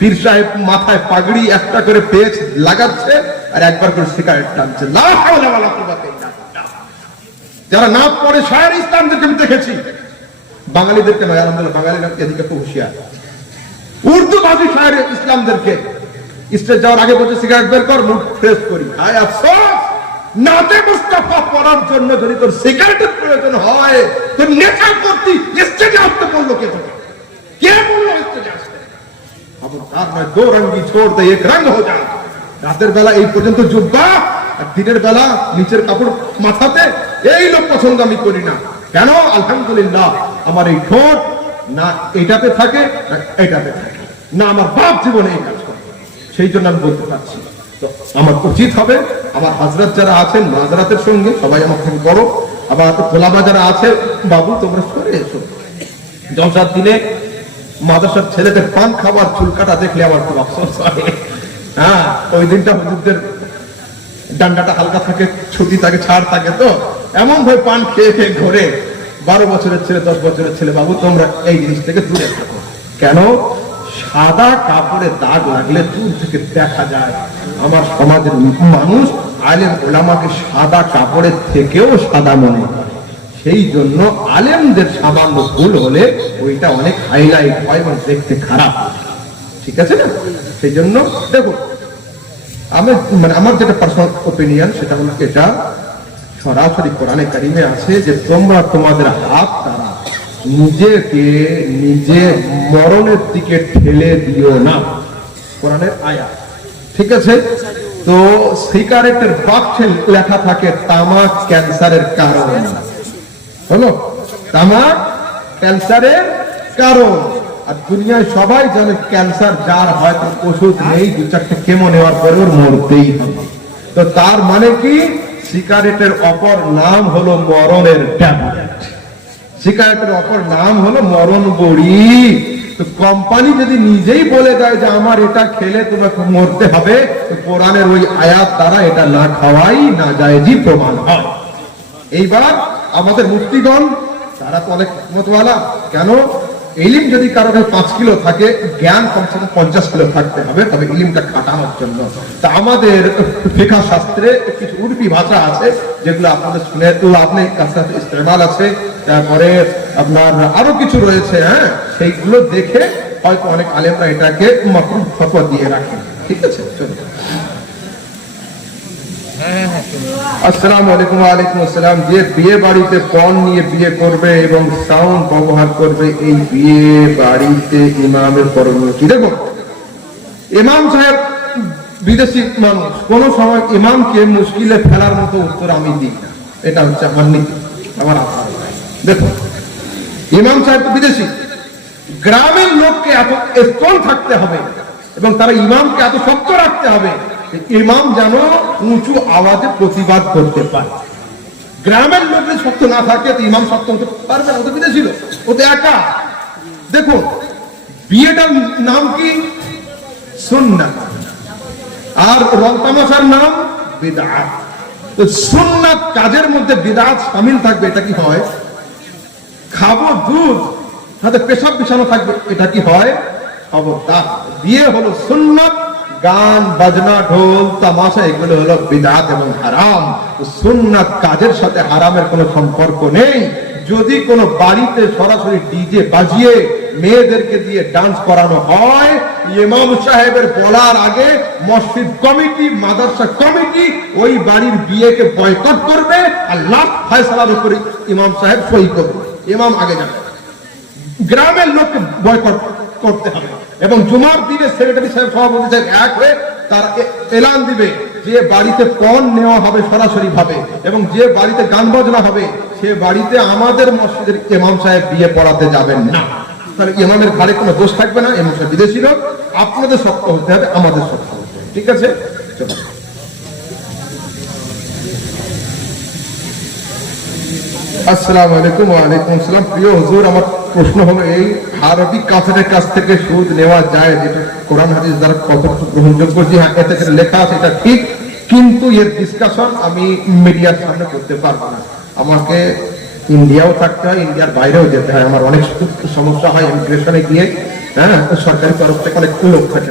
পীর সাহেব মাথায় পাগড়ি একটা করে পেঁচ লাগাচ্ছে আর একবার করে সিগারেট টানছে। লা হাওলা ওয়ালা কুওয়াতা ইল্লা বিল্লাহ। যারা নাম পড়ে শায়ের ইসলামদেরকে আমি দেখেছি, বাঙালিদেরকে নয়, আলহামদুলিল্লাহ বাঙালিরা এদিকে খুব হুঁশিয়ার। উর্দু ভাষী শায়ের ইসলামদেরকে স্টেজ যাওয়ার আগে বলছে সিগারেট বের কর, মুখ ফ্রেশ করি। হায় আফসোস, নাতে মুস্তাফা পড়ার জন্য যদি তোর সিগারেটের প্রয়োজন হয়, তোর নেশা করতি স্টেজে আসতে বললো কে তোকে? কে বললো স্টেজে আসতে? খবরদার নয়, দো রঙ্গি ছোড় দে এক রঙ হো যা। রাতের বেলা এই পর্যন্ত জুব্বা আর দিনের বেলা নিচের কাপড় মাথাতে, এই লোক পছন্দ আমি করি না। কেন? আলহামদুলিল্লাহ আমার এই ঠোঁট না এটাতে থাকে না এটাতে থাকে, না আমার বাপ জীবনে এই কাজ করে, সেই জন্য আমি বলতে পারছি। তো আমার উচিত হবে আমার হাজরাত যারা আছেন মাযরাতের সঙ্গে সবাই আমার থেকে বড়, আবার খোলাবা যারা আছে, বাবু তোমরা সরে এসো। জলসার দিনে মাদ্রাসার ছেলেদের পান খাবার চুল কাটা দেখলে আমার খুব আফসোস হয়। হ্যাঁ, ওই দিনটা হুজুরদের ডান্ডাটা হালকা থাকে, ছুটি থাকে, ছাড় থাকে, তো এমন ভাবে পান খেয়ে খেয়ে ঘরে 12 বছরের ছেলে 10 বছরের ছেলে, বাবু তোমরা এই জিনিস থেকে দূরে থাকো। কেন? সাদা কাপড়ে দাগ লাগলে দূর থেকে দেখা যায়। আমার সমাজের মানুষ আলেম ওলামাকে সাদা কাপড়ের থেকেও সাদা মনে করে, সেই জন্য আলেমদের সামান্য ভুল হলে ওইটা অনেক হাইলাইট হয় এবং দেখতে খারাপ, ঠিক আছে না? সেই জন্য দেখো, আমি মানে আমার যেটা পার্সোনাল ওপিনিয়ন সেটা হলো এটা, সরাসরি কোরআনে কারিমে আছে যে তোমরা তোমাদের হাত দ্বারা নিজেকে নিজে মরণের দিকে ঠেলে দিও না, কোরআনের আয়াত, ঠিক আছে? তো সিগারেটের বাক্সে লেখা থাকে তামাক ক্যান্সারের কারণ, হলো তামাক ক্যান্সারের কারণ। আর দুনিয়ায় সবাই জানে ক্যান্সার যার হয় তার ওষুধ নেই, 2-4টে কেমো নেওয়ার পরে ওর মরতেই হবে। তো তার মানে কি? সিগারেটের অপর নাম হলো মরণের ট্যাবলেট, সিগারেটের অপর নাম হলো মরণ বড়ি। তো কোম্পানি যদি নিজেই বলে দেয় যে আমার এটা খেলে তোমাকে মরতে হবে, তো কোরআনের ওই আয়াত দ্বারা এটা না খাওয়াই না জায়েজই প্রমাণ হয়। এইবার আমাদের মুফতিগণ তারা তো অনেক হিকমতওয়ালা। কেন? ইলম যদি কারো 5 কিলো থাকে, জ্ঞান কমসে কম 50 কিলো থাকতে হবে, তবে ইলমটা খাটানোর জন্য। তা আমাদের ফিকহ শাস্ত্রে কিছু উর্ফি ভাষা আছে যেগুলো আপনাদের শুনে লাভ নেই, কাছে ইস্তেমাল আছে, তারপরে আপনার আরো কিছু রয়েছে, হ্যাঁ, সেইগুলো দেখে হয়তো অনেক আলেমরা এটাকে মাকরুহ ফতোয়া দিয়ে রাখেন, ঠিক আছে? চলো। আসসালামু আলাইকুম। ওয়ালাইকুম আসসালাম। যে বিয়ে বাড়িতে পণ নিয়ে বিয়ে করবে এবং সাউন্ড ব্যবহার করবে, এই বিয়ে বাড়িতে ইমামের করণীয় কি? দেখো, ইমাম সাহেব বিদেশি মানুষ, কোন সময় ইমামকে মুশকিলে ফেলার মতো উত্তর আমি দিই না, এটা হচ্ছে আমার নীতি, আমার আচার। দেখো, ইমাম সাহেব তো বিদেশি, গ্রামের লোককে এত স্ট্রং থাকতে হবে এবং তারা ইমামকে এত শক্ত রাখতে হবে ইমাম যেন উঁচু আওয়াজে প্রতিবাদ করতে পারে। গ্রামের লোক যদি শক্ত না থাকে তো ইমাম শক্ত হতে পারবে না, ও তো বিদেশি লোক, ও তো একা। দেখো, বিয়েটার নাম কি? সুন্নাত, আর রং তামাশার নাম বিদআত। তো সুন্নাত কাজের মধ্যে বিদআত শামিল থাকবে, এটা কি হয়? খাবো দুধ, সাথে পেশাব বিছানো থাকবে, এটা কি হয়? খবরদার। বিয়ে হলো সুন্নাত, গান বাজনা ঢোল তামাশা এগুলো হলো বিদআত এবং হারাম। সুন্নাত কাজের সাথে হারামের কোনো সম্পর্ক নেই। যদি কোনো বাড়িতে সরাসরি ডিজে বাজিয়ে মেয়েদেরকে দিয়ে ডান্স করানো হয়, ইমাম সাহেবের বলার আগে মসজিদ কমিটি, মাদ্রাসা কমিটি ওই বাড়ির বিয়েকে বয়কট করবে আর লাস্ট ফয়সালার উপরে ইমাম সাহেব সই করবে, ইমাম আগে যাবে। গ্রামের লোককে বয়কট করতে হবে এবং জুমার দিনে সেক্রেটারি সাহেব, সভাপতি সাহেব এক হয়ে তার এলান দিবে যে বাড়িতে পণ নেওয়া হবে সরাসরি ভাবে এবং যে বাড়িতে গান বাজনা হবে সে বাড়িতে আমাদের মসজিদের ইমাম সাহেব বিয়ে পড়াতে যাবেন না। তাহলে ইমামের ঘাড়ে কোনো দোষ থাকবে না, ইমাম সাহেব বিদেশি লোক, আপনাদের শক্ত হতে হবে, আমাদের শক্ত হতে হবে, ঠিক আছে? চলো। আসসালামু আলাইকুম। ওয়ালাইকুম আসসালাম। প্রিয় হুজুর, আমার প্রশ্ন হলো এই, আরবি কাফেরের কাছ থেকে সুদ নেওয়া যায়, যেটা কোরআন হাদিস দ্বারা কতটুকু গ্রহণযোগ্য? জি হ্যাঁ, এতে লেখা আছে, এটা ঠিক, কিন্তু এর ডিসকাশন আমি মিডিয়ার সামনে করতে পারবো না। আমাকে ইন্ডিয়াও থাকতে হয়, ইন্ডিয়ার বাইরেও যেতে হয়, আমার অনেক সমস্যা হয় ইমিগ্রেশনে গিয়ে। হ্যাঁ, সরকারি তরফ থেকে অনেক লোক থাকে।